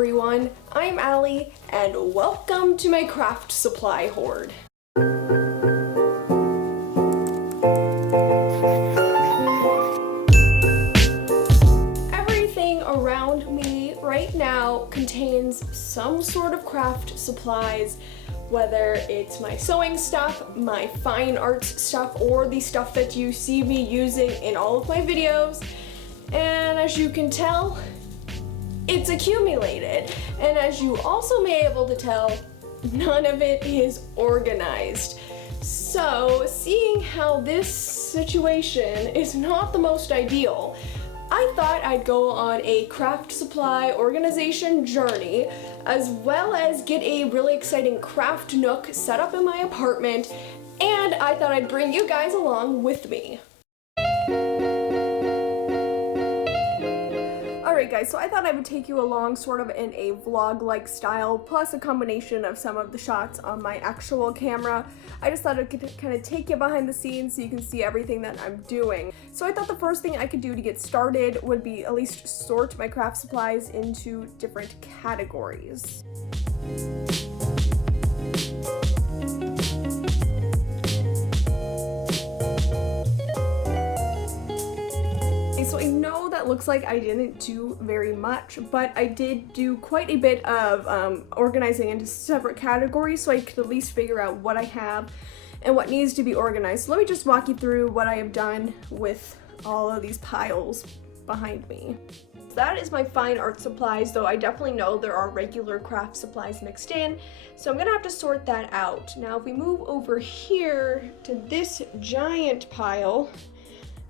everyone, I'm Alli, and welcome to my craft supply hoard. Everything around me right now contains some sort of craft supplies, whether it's my sewing stuff, my fine arts stuff, or the stuff that you see me using in all of my videos. And as you can tell, it's accumulated. And as you also may be able to tell, none of it is organized. So, seeing how this situation is not the most ideal, I thought I'd go on a craft supply organization journey, as well as get a really exciting craft nook set up in my apartment, and I thought I'd bring you guys along with me. Alright guys, so I thought I would take you along sort of in a vlog-like style, plus a combination of some of the shots on my actual camera. I just thought I could kind of take you behind the scenes so you can see everything that I'm doing. So I thought the first thing I could do to get started would be at least sort my craft supplies into different categories. So I know that looks like I didn't do very much, but I did do quite a bit of organizing into separate categories so I could at least figure out what I have and what needs to be organized. So let me just walk you through what I have done with all of these piles behind me. So that is my fine art supplies, though I definitely know there are regular craft supplies mixed in, so I'm gonna have to sort that out. Now if we move over here to this giant pile,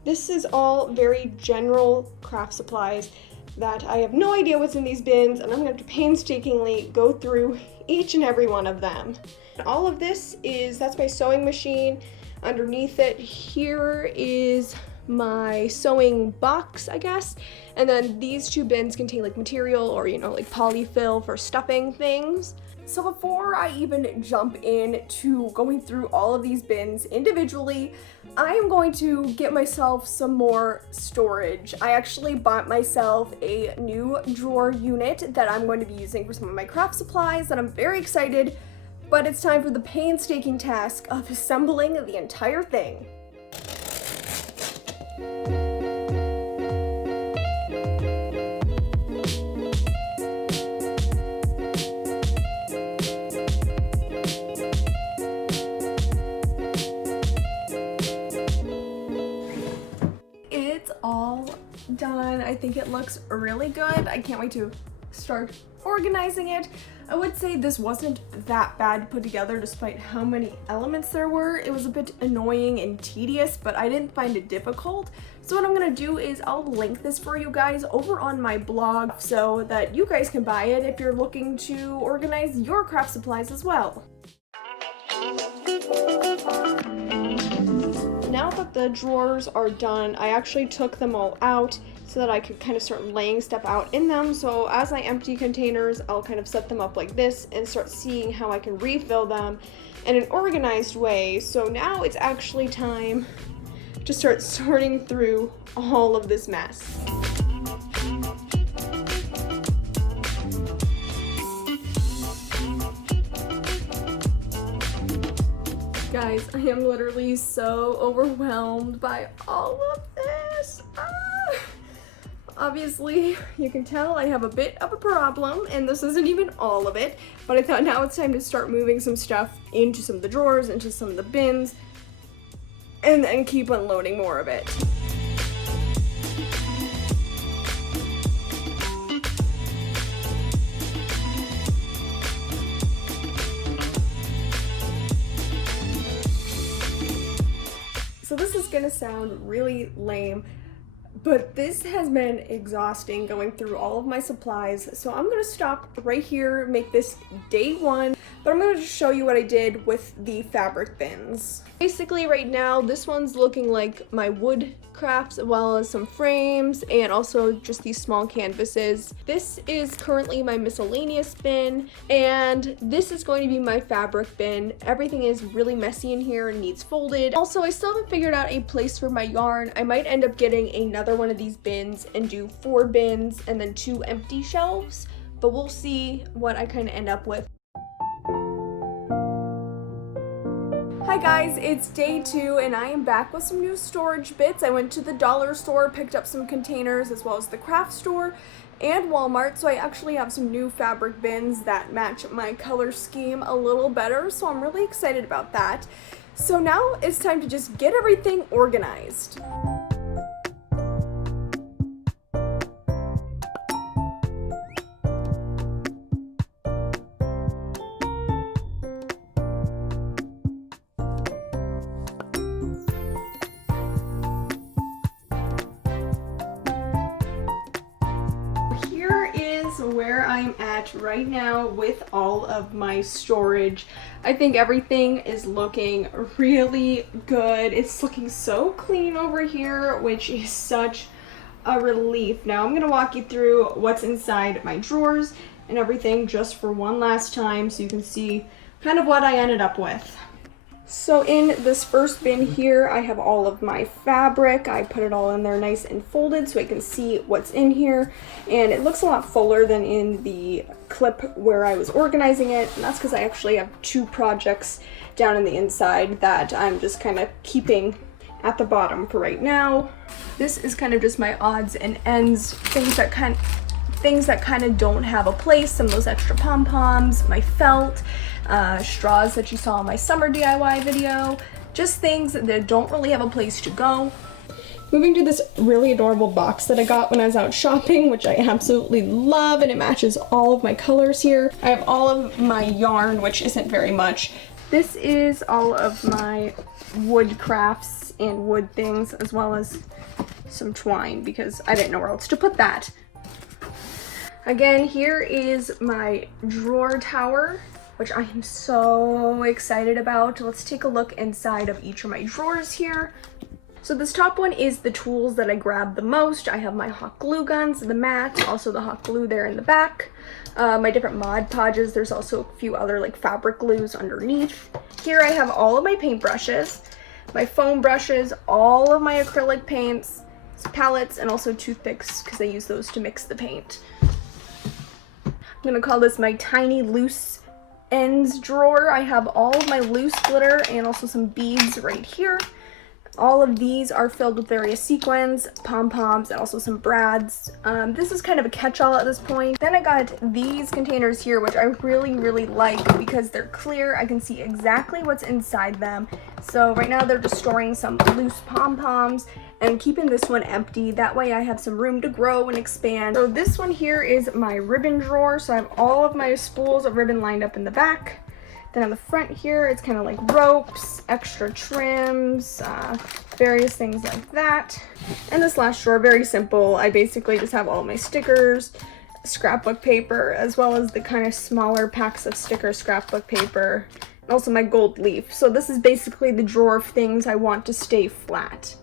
this is all very general craft supplies that I have no idea what's in these bins, and I'm going to have to painstakingly go through each and every one of them. And all of this that's my sewing machine. Underneath it here is my sewing box, I guess, and then these two bins contain like material or, you know, like polyfill for stuffing things. So before I even jump into going through all of these bins individually, I am going to get myself some more storage. I actually bought myself a new drawer unit that I'm going to be using for some of my craft supplies, and I'm very excited, but it's time for the painstaking task of assembling the entire thing. All done. I think it looks really good. I can't wait to start organizing it. I would say this wasn't that bad to put together despite how many elements there were. It was a bit annoying and tedious, but I didn't find it difficult. So what I'm gonna do is I'll link this for you guys over on my blog so that you guys can buy it if you're looking to organize your craft supplies as well. Now that the drawers are done, I actually took them all out so that I could kind of start laying stuff out in them. So as I empty containers, I'll kind of set them up like this and start seeing how I can refill them in an organized way. So now it's actually time to start sorting through all of this mess. Guys, I am literally so overwhelmed by all of this. Obviously, you can tell I have a bit of a problem, and this isn't even all of it, but I thought now it's time to start moving some stuff into some of the drawers, into some of the bins, and then keep unloading more of it. So this is gonna sound really lame, but this has been exhausting going through all of my supplies. So I'm gonna stop right here, make this day one, but I'm gonna just show you what I did with the fabric bins. Basically right now, this one's looking like my wood crafts, as well as some frames and also just these small canvases. This is currently my miscellaneous bin, and this is going to be my fabric bin. Everything is really messy in here and needs folded. Also, I still haven't figured out a place for my yarn. I might end up getting another one of these bins and do 4 bins and then 2 empty shelves. but we'll see what I kind of end up with. Hi guys, it's day 2 and I am back with some new storage bits. I went to the dollar store, picked up some containers, as well as the craft store and Walmart, so I actually have some new fabric bins that match my color scheme a little better, so I'm really excited about that. So now it's time to just get everything organized. Where I'm at right now with all of my storage. I think everything is looking really good. It's looking so clean over here, which is such a relief. Now I'm going to walk you through what's inside my drawers and everything just for one last time so you can see kind of what I ended up with. So in this first bin here, I have all of my fabric. I put it all in there nice and folded so I can see what's in here. And it looks a lot fuller than in the clip where I was organizing it. And that's because I actually have 2 projects down in the inside that I'm just kind of keeping at the bottom for right now. This is kind of just my odds and ends, things that kind of don't have a place. Some of those extra pom-poms, my felt, straws that you saw in my summer DIY video, just things that don't really have a place to go. Moving to this really adorable box that I got when I was out shopping, which I absolutely love, and it matches all of my colors here. I have all of my yarn, which isn't very much. This is all of my wood crafts and wood things, as well as some twine, because I didn't know where else to put that. Again, here is my drawer tower, which I am so excited about. Let's take a look inside of each of my drawers here. So this top one is the tools that I grabbed the most. I have my hot glue guns, the mat, also the hot glue there in the back, my different Mod Podges. There's also a few other like fabric glues underneath. Here I have all of my paintbrushes, my foam brushes, all of my acrylic paints, palettes, and also toothpicks because I use those to mix the paint. I'm gonna call this my tiny loose ends drawer. I have all of my loose glitter and also some beads right here. All of these are filled with various sequins, pom-poms, and also some brads. This is kind of a catch-all at this point. Then I got these containers here, which I really like because they're clear. I can see exactly what's inside them. So right now they're just storing some loose pom-poms and keeping this one empty. That way I have some room to grow and expand. So this one here is my ribbon drawer. So I have all of my spools of ribbon lined up in the back. Then on the front here, it's kind of like ropes, extra trims, various things like that. And this last drawer, very simple. I basically just have all my stickers, scrapbook paper, as well as the kind of smaller packs of sticker scrapbook paper, and also my gold leaf. So this is basically the drawer of things I want to stay flat.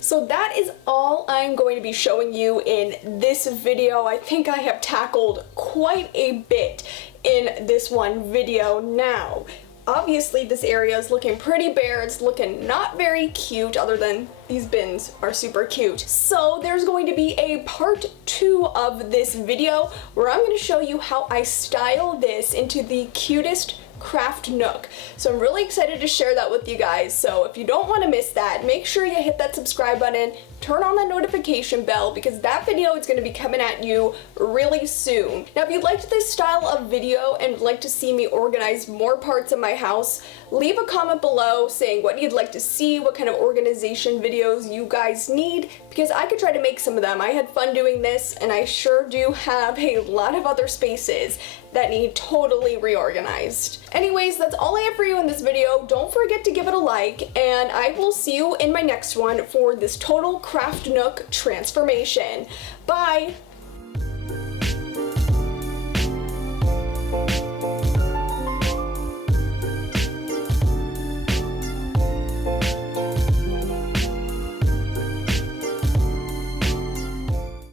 So that is all I'm going to be showing you in this video. I think I have tackled quite a bit in this one video now. Obviously this area is looking pretty bare. It's looking not very cute, other than these bins are super cute. So there's going to be a part 2 of this video where I'm going to show you how I style this into the cutest craft nook. So I'm really excited to share that with you guys. So if you don't want to miss that, make sure you hit that subscribe button, turn on that notification bell, because that video is going to be coming at you really soon. Now, if you liked this style of video and would like to see me organize more parts of my house, leave a comment below saying what you'd like to see, what kind of organization videos you guys need, because I could try to make some of them. I had fun doing this, and I sure do have a lot of other spaces that need totally reorganized. Anyways, that's all I have for you in this video. Don't forget to give it a like, and I will see you in my next one for this total craft nook transformation. Bye!